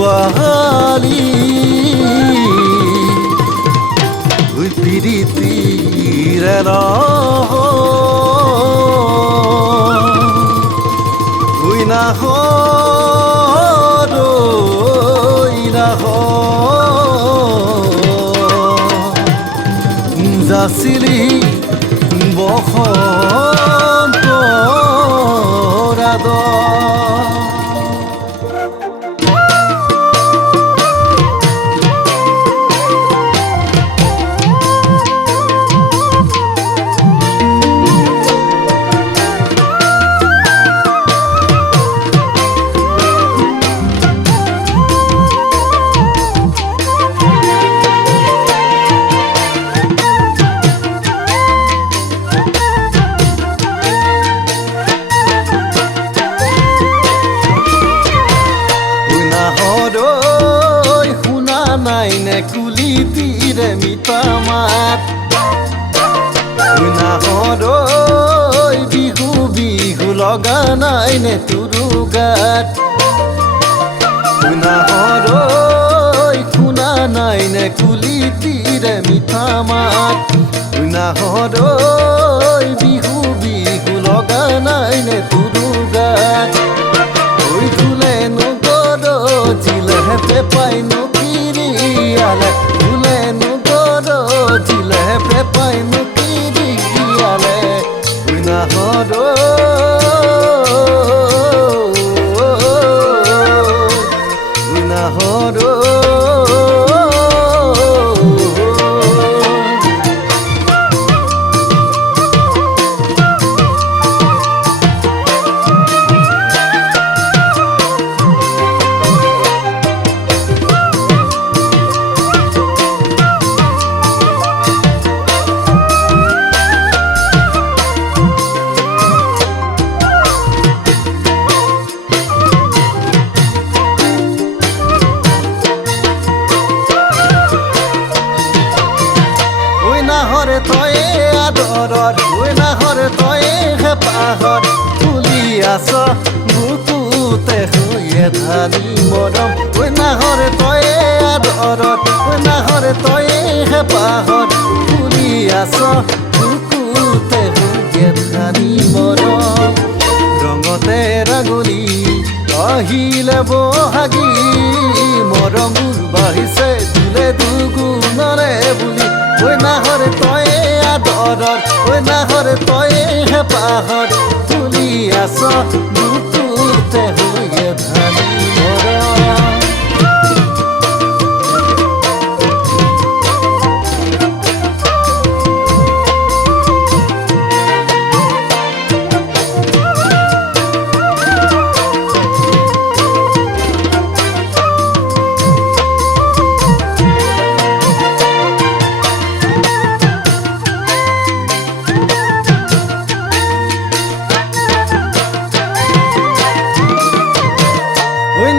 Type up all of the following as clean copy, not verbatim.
ছোৱালী ঐ পিৰিতিৰে ঐ নাহৰ যাচিলি বসন্ত ৰাধ কুলি তীৰে মিতা মাত নাহৰ বিহু বিহু লগা নাই নে তোৰো গাত নাহৰ শুনা নাই নে কুলি তীৰে মিঠা মাত নাহৰ বিহু বিহু লগা নাই নে তোৰো গাত ঐ ধুলে নগৰ জিলেহে পাই ভুলে নগৰ জিলে পেপাই নকিৰি গিয়ালে নাহৰ নাহৰ তয়ে আদৰৰ ঐ নাহৰ তয়ে হেঁপাহত ফুলি আছ বুকুতে হৈয়ে ধানি মৰম ঐ নাহৰ তয়ে আদৰত ঐ নাহৰ তয়ে হেঁপাহত ফুলি আছ বুকুতে হৈয়ে ধানি মৰম ৰঙতে ৰাঙলী আহিলে বহাগী মৰমবোৰ বাঢ়িছে দিলে দুগুণৰে বুলি ঐ নাহৰ তয়ে আদৰত ঐ নাহৰ তয়ে হেঁপাহত তুলি আছ বুকুতে হৈয়ে ধানি মৰম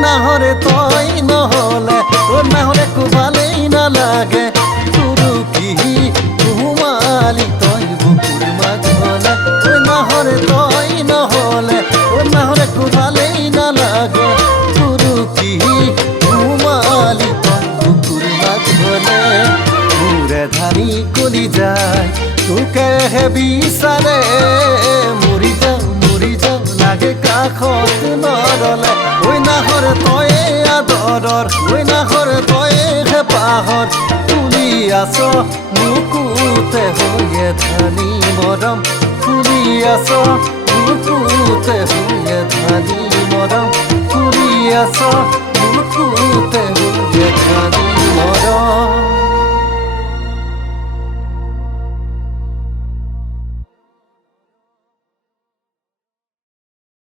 নাহৰ তই নহ'লে নাহৰ একো ভালেই নালাগে তোৰো কি ঘুমালি তই বুকুৰ মাজলে নাহৰ তই নহ'লে নাহৰ একো ভালেই নালাগে তোৰো কি ঘুমালি তই বুকুৰ মাজলে মোৰে ধানি কলি যায় তোকেহে বিচাৰে মৰি যাওঁ লাগে কাষত নৰলে ঐ নাহৰ তয়ে আদৰৰ ঐ নাহৰ তয়ে হেঁপাহত তুলি আছ বুকুতে হৈয়ে ধানি মৰম তুলি আছ বুকুতে হৈয়ে ধানি মৰম তুলি আছ বুকুতে হৈয়ে ধানি মৰম